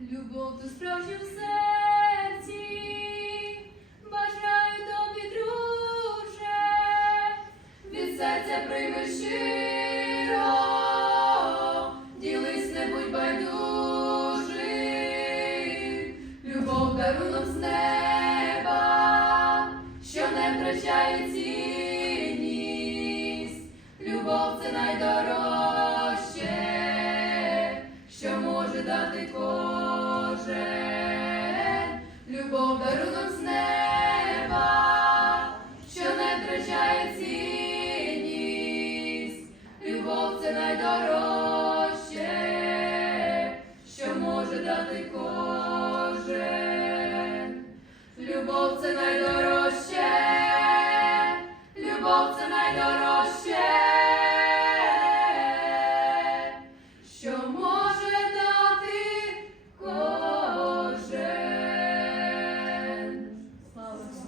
Любов ту справжню в серці, бажаю тобі, друже, від серця прийми щиро, ділись, не будь байдужим. Любов дарунок з неба, що не втрачає цінність. Любов – це найдорожче, що може дати кожен. Любов дарунок з неба, що не втрачає цінність. Любов – це найдорожче, що може дати кожен. Любов – це найдорожче.